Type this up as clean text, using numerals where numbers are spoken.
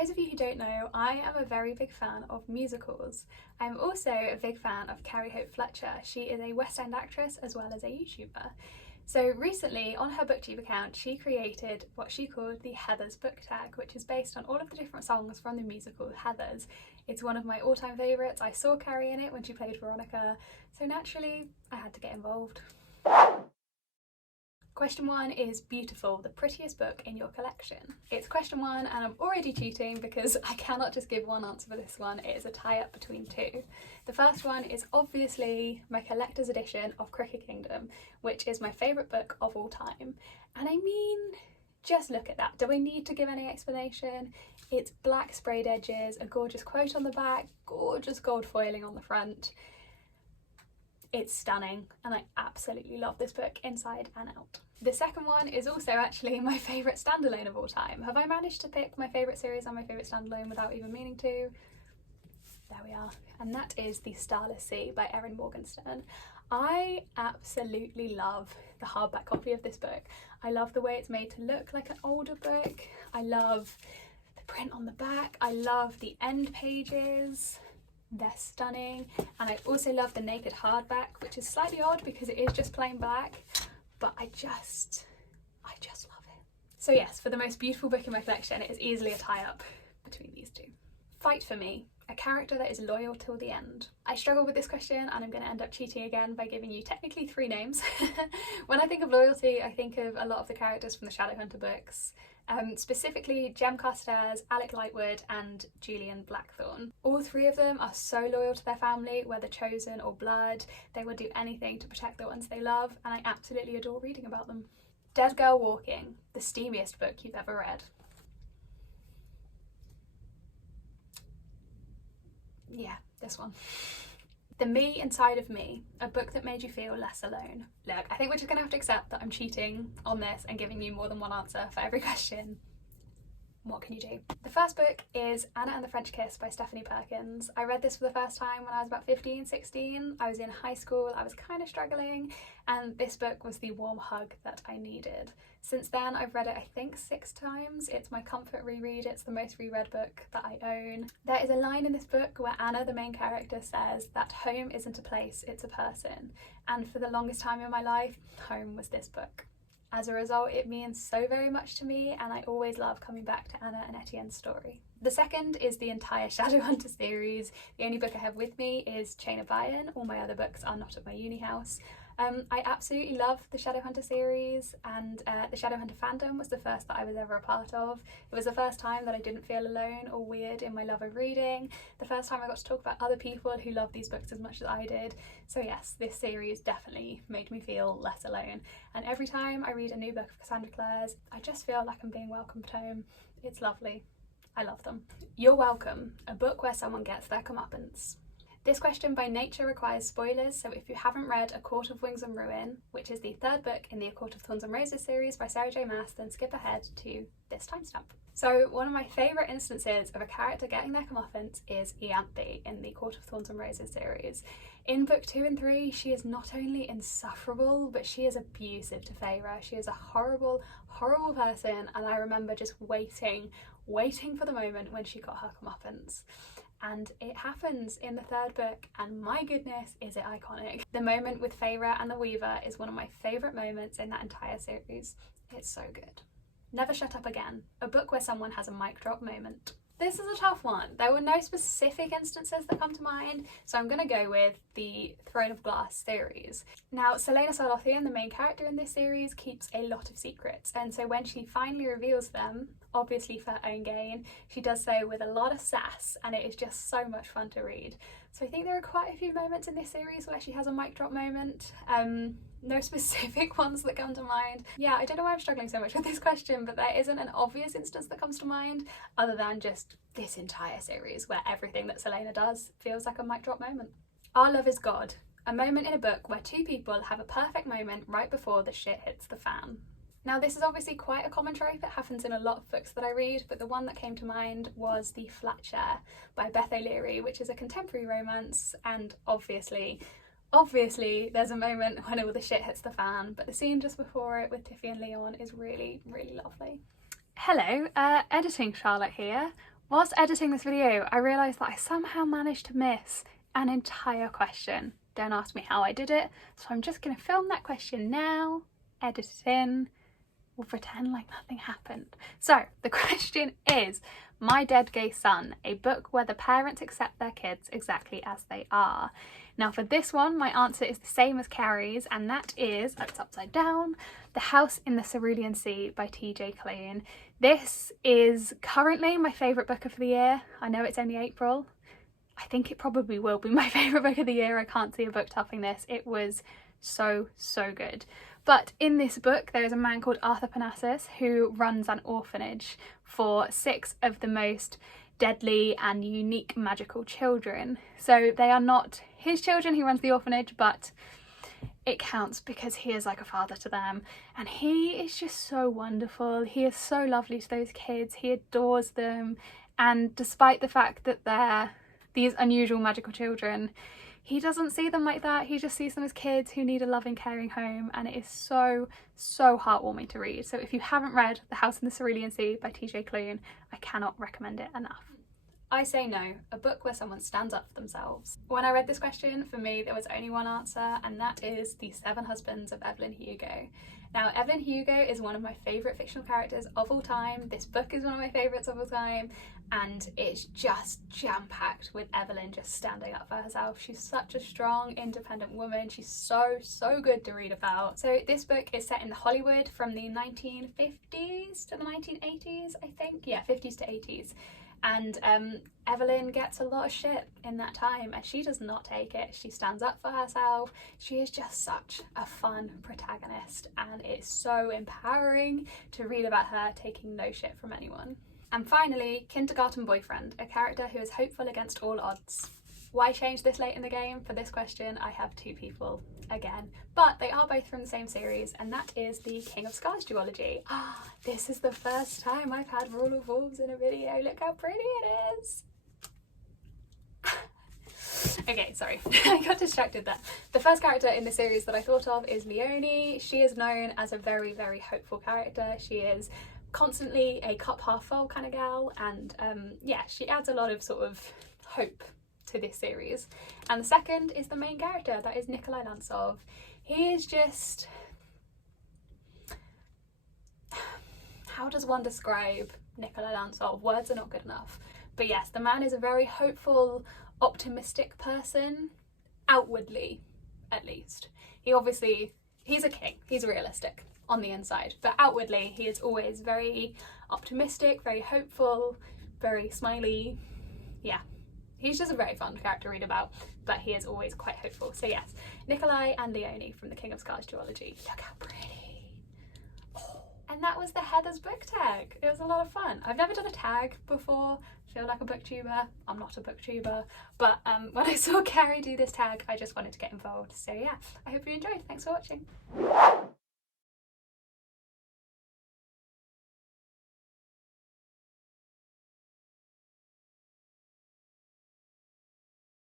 those of you who don't know, I am a very big fan of musicals. I'm also a big fan of Carrie Hope Fletcher. She is a West End actress as well as a YouTuber. So recently on her booktube account she created what she called the Heathers book tag, which is based on all of the different songs from the musical Heathers. It's one of my all-time favourites. I saw Carrie in it when she played Veronica, so naturally I had to get involved. Question 1 is Beautiful, the prettiest book in your collection. It's question 1 and I'm already cheating because I cannot just give one answer for this one. It is a tie-up between two. The first one is obviously my collector's edition of Cricket Kingdom, which is my favourite book of all time. And I mean, just look at that. Do I need to give any explanation? It's black sprayed edges, a gorgeous quote on the back, gorgeous gold foiling on the front. It's stunning and I absolutely love this book inside and out. The second one is also actually my favourite standalone of all time. Have I managed to pick my favourite series and my favourite standalone without even meaning to? There we are. And that is The Starless Sea by Erin Morgenstern. I absolutely love the hardback copy of this book. I love the way it's made to look like an older book. I love the print on the back. I love the end pages. They're stunning, and I also love the naked hardback, which is slightly odd because it is just plain black, but I just love it. So yes, for the most beautiful book in my collection, it is easily a tie-up between these two. Fight for me, a character that is loyal till the end. I struggle with this question and I'm going to end up cheating again by giving you technically 3 names. When I think of loyalty, I think of a lot of the characters from the Shadowhunter books. Specifically Jem Carstairs, Alec Lightwood and Julian Blackthorne. All 3 of them are so loyal to their family, whether chosen or blood. They will do anything to protect the ones they love, and I absolutely adore reading about them. Dead Girl Walking, the steamiest book you've ever read. Yeah, this one. The Me Inside of Me, a book that made you feel less alone. Look, I think we're just gonna have to accept that I'm cheating on this and giving you more than one answer for every question. What can you do? The first book is Anna and the French Kiss by Stephanie Perkins. I read this for the first time when I was about 15, 16. I was in high school, I was kind of struggling, and this book was the warm hug that I needed. Since then, I've read it I think 6 times. It's my comfort reread. It's the most reread book that I own. There is a line in this book where Anna, the main character, says that home isn't a place, it's a person. And for the longest time in my life, home was this book. As a result, it means so very much to me, and I always love coming back to Anna and Etienne's story. The second is the entire Shadowhunter series. The only book I have with me is Chain of Iron. All my other books are not at my uni house. I absolutely love the Shadowhunter series, and the Shadowhunter fandom was the first that I was ever a part of. It was the first time that I didn't feel alone or weird in my love of reading, the first time I got to talk about other people who love these books as much as I did. So yes, this series definitely made me feel less alone, and every time I read a new book of Cassandra Clare's, I just feel like I'm being welcomed home. It's lovely. I love them. You're Welcome, a book where someone gets their comeuppance. This question by nature requires spoilers, so if you haven't read A Court of Wings and Ruin, which is the 3rd book in the A Court of Thorns and Roses series by Sarah J Maas, then skip ahead to this timestamp. So one of my favourite instances of a character getting their comeuppance is Ianthe in the Court of Thorns and Roses series. In book 2 and 3, she is not only insufferable, but she is abusive to Feyre. She is a horrible, horrible person, and I remember just waiting for the moment when she got her comeuppance. And it happens in the 3rd book, and my goodness, is it iconic. The moment with Feyre and the Weaver is one of my favourite moments in that entire series. It's so good. Never Shut Up Again, a book where someone has a mic drop moment. This is a tough one. There were no specific instances that come to mind, so I'm going to go with the Throne of Glass series. Now, Selena Solothian, the main character in this series, keeps a lot of secrets, and so when she finally reveals them, obviously for her own gain, she does so with a lot of sass, and it is just so much fun to read. So I think there are quite a few moments in this series where she has a mic drop moment. No specific ones that come to mind. Yeah, I don't know why I'm struggling so much with this question, but there isn't an obvious instance that comes to mind other than just this entire series where everything that Selena does feels like a mic drop moment. Our Love is God, a moment in a book where 2 people have a perfect moment right before the shit hits the fan. Now this is obviously quite a common trope, it happens in a lot of books that I read, but the one that came to mind was The Flat Chair by Beth O'Leary, which is a contemporary romance, and obviously there's a moment when all the shit hits the fan, but the scene just before it with Tiffy and Leon is really, really lovely. Hello, editing Charlotte here. Whilst editing this video, I realised that I somehow managed to miss an entire question. Don't ask me how I did it, so I'm just going to film that question now, edit it in, we'll pretend like nothing happened. So, the question is, My Dead Gay Son, a book where the parents accept their kids exactly as they are. Now for this one, my answer is the same as Carrie's, and that is, it's upside down, The House in the Cerulean Sea by TJ Klune. This is currently my favourite book of the year. I know it's only April. I think it probably will be my favourite book of the year. I can't see a book topping this. It was so good. But in this book there is a man called Arthur Parnassus who runs an orphanage for 6 of the most deadly and unique magical children. So they are not his children, he runs the orphanage, but it counts because he is like a father to them, and he is just so wonderful. He is so lovely to those kids, he adores them, and despite the fact that they're these unusual magical children, he doesn't see them like that. He just sees them as kids who need a loving, caring home, and it is so heartwarming to read. So if you haven't read The House in the Cerulean Sea by TJ Klune, I cannot recommend it enough. I say no, a book where someone stands up for themselves. When I read this question, for me there was only one answer, and that is The 7 Husbands of Evelyn Hugo. Now, Evelyn Hugo is one of my favourite fictional characters of all time. This book is one of my favourites of all time, and it's just jam-packed with Evelyn just standing up for herself. She's such a strong, independent woman. She's so good to read about. So this book is set in Hollywood from the 1950s to the 1980s, I think. Yeah, 50s to 80s. And Evelyn gets a lot of shit in that time, and she does not take it. She stands up for herself. She is just such a fun protagonist, and it's so empowering to read about her taking no shit from anyone. And finally, Kindergarten Boyfriend, a character who is hopeful against all odds. Why change this late in the game? For this question, I have 2 people again, but they are both from the same series, and that is the King of Scars duology. This is the first time I've had Rule of Wolves in a video. Look how pretty it is. Okay, sorry, I got distracted there. The first character in the series that I thought of is Leonie. She is known as a very hopeful character. She is constantly a cup half full kind of gal, and yeah, she adds a lot of sort of hope to this series. And the second is the main character, that is Nikolai Lantsov. He is just, how does one describe Nikolai Lantsov? Words are not good enough. But yes, the man is a very hopeful, optimistic person, outwardly at least. He's a king, he's realistic on the inside, but outwardly he is always very optimistic, very hopeful, very smiley. Yeah, he's just a very fun character to read about, but he is always quite hopeful. So yes, Nikolai and Leonie from the King of Scars duology. Look how pretty. Oh. And that was the Heather's book tag. It was a lot of fun. I've never done a tag before. I feel like a booktuber. I'm not a booktuber, but when I saw Carrie do this tag, I just wanted to get involved. So yeah, I hope you enjoyed. Thanks for watching.